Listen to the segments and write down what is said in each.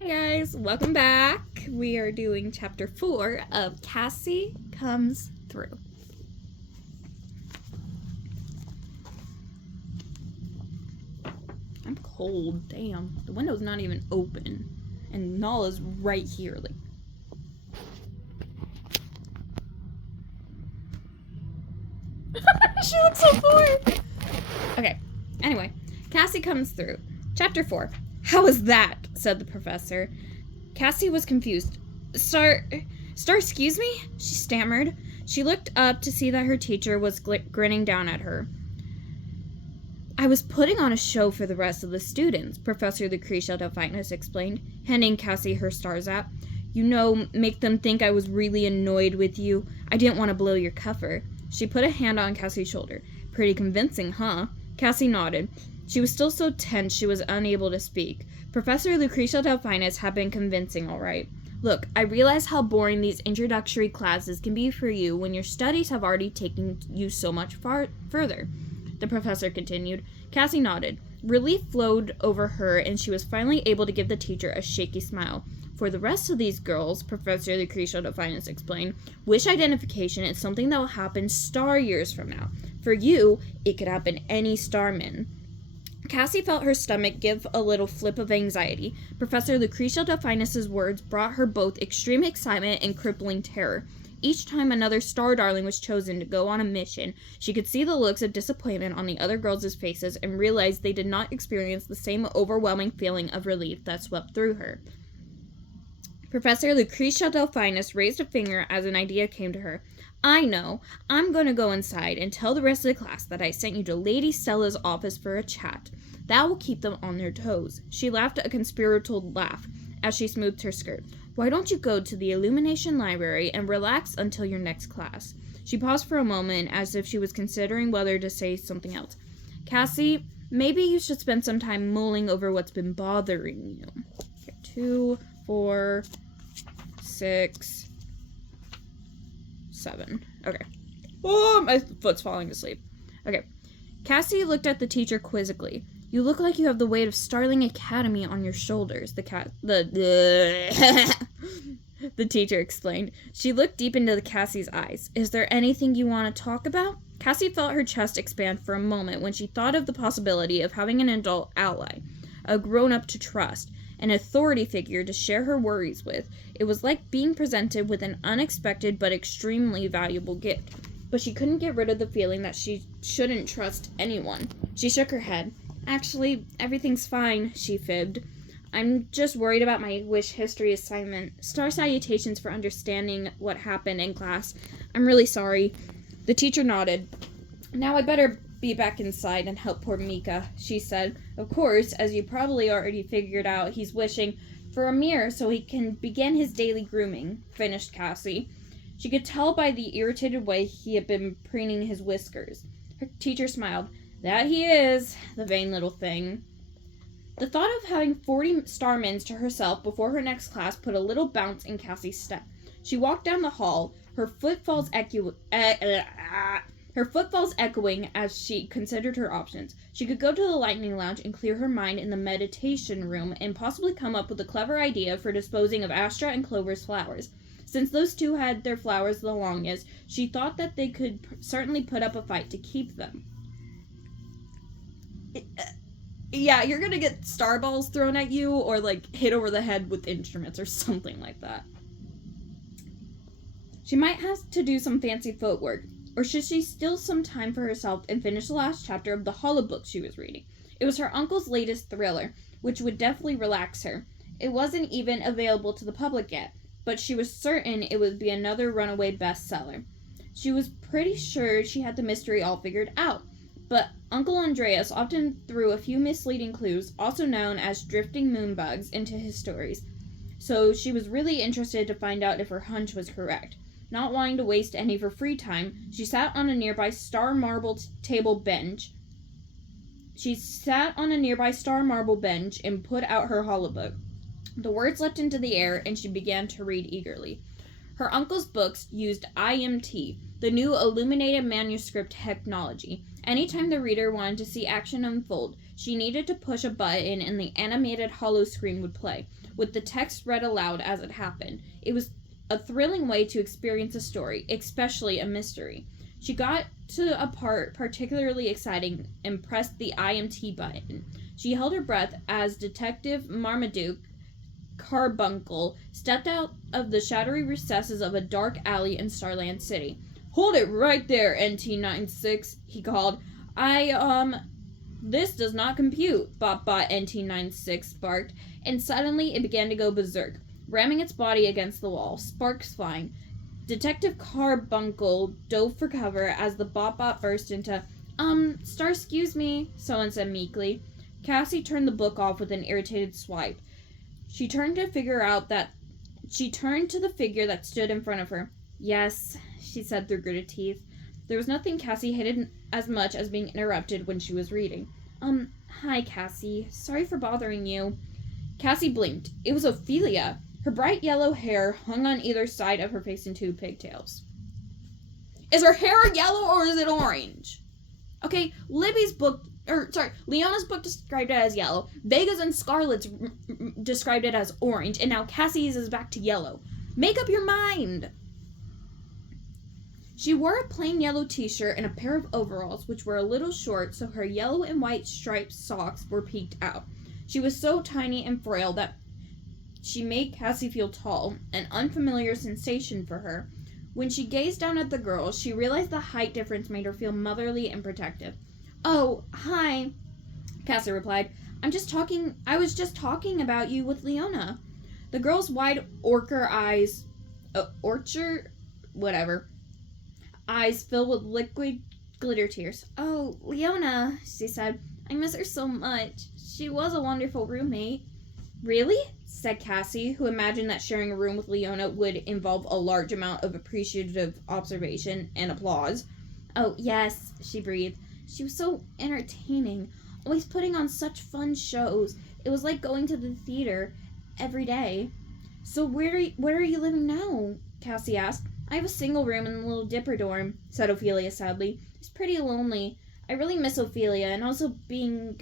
Hey guys, welcome back. We are doing chapter 4 of Cassie Comes Through. I'm cold, damn. The window's not even open. And Nala's right here, she looks so bored! Okay, anyway, Cassie comes through. Chapter 4. How was that? Said the professor. Cassie was confused. Star, excuse me? She stammered. She looked up to see that her teacher was grinning down at her. I was putting on a show for the rest of the students, Professor Lucretia Delphinus explained, handing Cassie her stars app. You know, make them think I was really annoyed with you. I didn't want to blow your cover. She put a hand on Cassie's shoulder. Pretty convincing, huh? Cassie nodded. She was still so tense she was unable to speak. Professor Lucretia Delphinus had been convincing, all right. Look, I realize how boring these introductory classes can be for you when your studies have already taken you so much further, the professor continued. Cassie nodded. Relief flowed over her, and she was finally able to give the teacher a shaky smile. For the rest of these girls, Professor Lucretia Delphinus explained, wish identification is something that will happen star years from now. For you, it could happen any starman. Cassie felt her stomach give a little flip of anxiety. Professor Lucretia Delphinus' words brought her both extreme excitement and crippling terror. Each time another star darling was chosen to go on a mission, she could see the looks of disappointment on the other girls' faces and realized they did not experience the same overwhelming feeling of relief that swept through her. Professor Lucretia Delphinus raised a finger as an idea came to her. I know. I'm going to go inside and tell the rest of the class that I sent you to Lady Stella's office for a chat. That will keep them on their toes. She laughed a conspiratorial laugh as she smoothed her skirt. Why don't you go to the Illumination Library and relax until your next class? She paused for a moment as if she was considering whether to say something else. Cassie, maybe you should spend some time mulling over what's been bothering you. Okay, 2, 4, 6, 7. Okay. Oh, my foot's falling asleep. Okay. Cassie looked at the teacher quizzically. You look like you have the weight of Starling Academy on your shoulders, the teacher explained. She looked deep into Cassie's eyes. Is there anything you want to talk about? Cassie felt her chest expand for a moment when she thought of the possibility of having an adult ally, a grown-up to trust, an authority figure to share her worries with. It was like being presented with an unexpected but extremely valuable gift. But she couldn't get rid of the feeling that she shouldn't trust anyone. She shook her head. Actually, everything's fine, she fibbed. I'm just worried about my wish history assignment. Star salutations for understanding what happened in class. I'm really sorry. The teacher nodded. Now I better be back inside and help poor Mika, she said. Of course, as you probably already figured out, he's wishing for a mirror so he can begin his daily grooming, finished Cassie. She could tell by the irritated way he had been preening his whiskers. Her teacher smiled. That he is, the vain little thing. The thought of having 40 starmans to herself before her next class put a little bounce in Cassie's step. She walked down the hall, her footfalls echoing as she considered her options. She could go to the Lightning Lounge and clear her mind in the meditation room and possibly come up with a clever idea for disposing of Astra and Clover's flowers. Since those two had their flowers the longest, she thought that they could certainly put up a fight to keep them. Yeah, you're gonna get star balls thrown at you or, hit over the head with instruments or something like that. She might have to do some fancy footwork, or should she steal some time for herself and finish the last chapter of the hollow book she was reading? It was her uncle's latest thriller, which would definitely relax her. It wasn't even available to the public yet, but she was certain it would be another runaway bestseller. She was pretty sure she had the mystery all figured out, but Uncle Andreas often threw a few misleading clues, also known as drifting moonbugs, into his stories, so she was really interested to find out if her hunch was correct. Not wanting to waste any of her free time, she sat on a nearby star marble bench and put out her hollow book. The words leapt into the air, and she began to read eagerly. Her uncle's books used IMT, the new illuminated manuscript technology. Anytime the reader wanted to see action unfold, She needed to push a button and the animated hollow screen would play, with the text read aloud as it happened. It was a thrilling way to experience a story, especially a mystery. She got to a part particularly exciting and pressed the IMT button. She held her breath as Detective Marmaduke Carbuncle stepped out of the shadowy recesses of a dark alley in Starland City. "Hold it right there, NT-96, he called. This does not compute," Bot NT-96 barked, and suddenly it began to go berserk, ramming its body against the wall, sparks flying. Detective Carbuncle dove for cover as the Bot burst into, Star, excuse me, someone said meekly. Cassie turned the book off with an irritated swipe. She turned to the figure that stood in front of her. "Yes," she said through gritted teeth. There was nothing Cassie hated as much as being interrupted when she was reading. Hi, Cassie. Sorry for bothering you." Cassie blinked. It was Ophelia. Her bright yellow hair hung on either side of her face in two pigtails. Is her hair yellow or is it orange? Okay, Leona's book described it as yellow. Vega's and Scarlett's described it as orange, and now Cassie's is back to yellow. Make up your mind! She wore a plain yellow t-shirt and a pair of overalls, which were a little short, so her yellow and white striped socks were peeked out. She was so tiny and frail that she made Cassie feel tall, an unfamiliar sensation for her. When she gazed down at the girl, she realized the height difference made her feel motherly and protective. "Oh, hi," Cassie replied. I was just talking about you with Leona." The girl's wide eyes filled with liquid glitter tears. "Oh, Leona," she said. "I miss her so much. She was a wonderful roommate." "Really?" said Cassie, who imagined that sharing a room with Leona would involve a large amount of appreciative observation and applause. "Oh, yes," she breathed. "She was so entertaining, always putting on such fun shows. It was like going to the theater every day." "So where are you living now?" Cassie asked. "I have a single room in the Little Dipper dorm," said Ophelia sadly. "It's pretty lonely. I really miss Ophelia, and also being,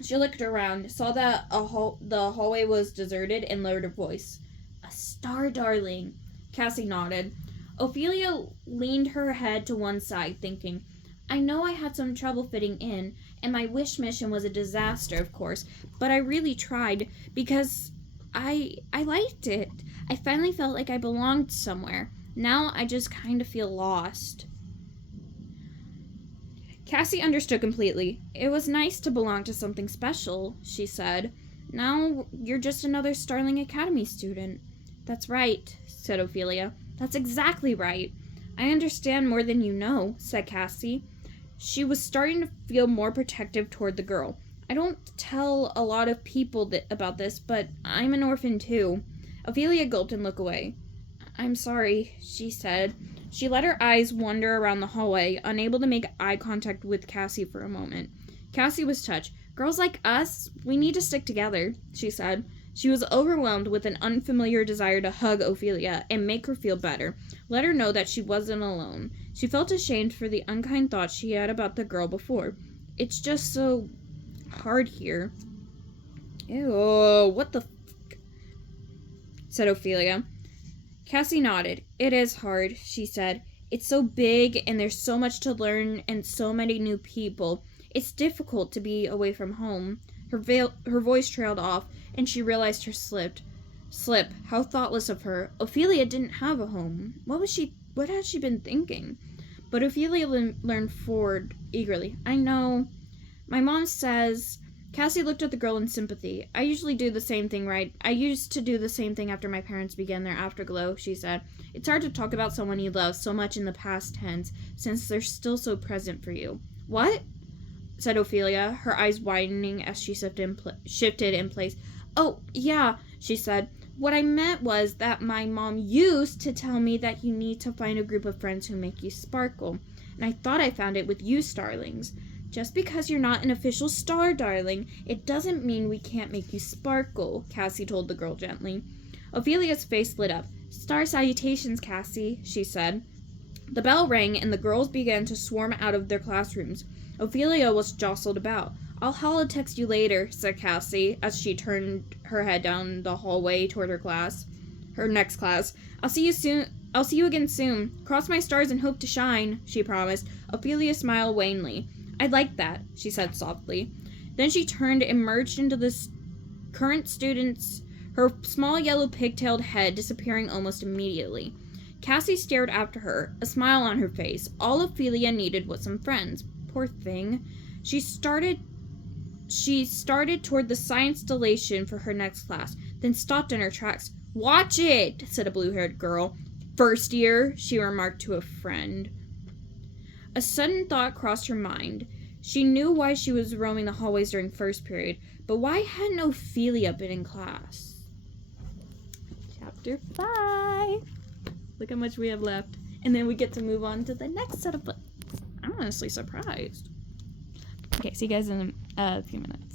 She looked around, saw that the hallway was deserted, and lowered her voice. "A star, darling." Cassie nodded. Ophelia leaned her head to one side, thinking, "I know I had some trouble fitting in, and my wish mission was a disaster, of course, but I really tried, because I liked it. I finally felt like I belonged somewhere. Now I just kind of feel lost." Cassie understood completely. "It was nice to belong to something special," she said. "Now you're just another Starling Academy student." "That's right," said Ophelia. "That's exactly right. I understand more than you know," said Cassie. She was starting to feel more protective toward the girl. "I don't tell a lot of people about this, but I'm an orphan too." Ophelia gulped and looked away. "I'm sorry," she said. She let her eyes wander around the hallway, unable to make eye contact with Cassie for a moment. Cassie was touched. "Girls like us, we need to stick together," she said. She was overwhelmed with an unfamiliar desire to hug Ophelia and make her feel better, let her know that she wasn't alone. She felt ashamed for the unkind thoughts she had about the girl before. "It's just so hard here." "Ew, what the fuck?" said Ophelia. Cassie nodded. "It is hard," she said. "It's so big, and there's so much to learn, and so many new people. It's difficult to be away from home." Her voice trailed off, and she realized her slip. How thoughtless of her. Ophelia didn't have a home. What had she been thinking? But Ophelia leaned forward eagerly. "I know. My mom says..." Cassie looked at the girl in sympathy. "I used to do the same thing after my parents began their afterglow," she said. "It's hard to talk about someone you love so much in the past tense, since they're still so present for you." "What?" said Ophelia, her eyes widening as she shifted in place. "Oh, yeah," she said. "What I meant was that my mom used to tell me that you need to find a group of friends who make you sparkle. And I thought I found it with you, Starlings. Just because you're not an official star, darling, it doesn't mean we can't make you sparkle," Cassie told the girl gently. Ophelia's face lit up. "Star salutations, Cassie," she said. The bell rang, and the girls began to swarm out of their classrooms. Ophelia was jostled about. I'll holotext you later, said Cassie, as she turned her head down the hallway toward her next class. I'll see you again soon. Cross my stars and hope to shine, she promised. Ophelia smiled wanly. I'd like that, she said softly. Then she turned and merged into the current student's, her small yellow pigtailed head disappearing almost immediately. Cassie stared after her, a smile on her face. All Ophelia needed was some friends. Poor thing. She started toward the science installation for her next class, then stopped in her tracks. Watch it, said a blue-haired girl. First year, she remarked to a friend. A sudden thought crossed her mind. She knew why she was roaming the hallways during first period, but why hadn't Ophelia been in class? Chapter 5. Look how much we have left. And then we get to move on to the next set of books. I'm honestly surprised. Okay, see you guys in a few minutes.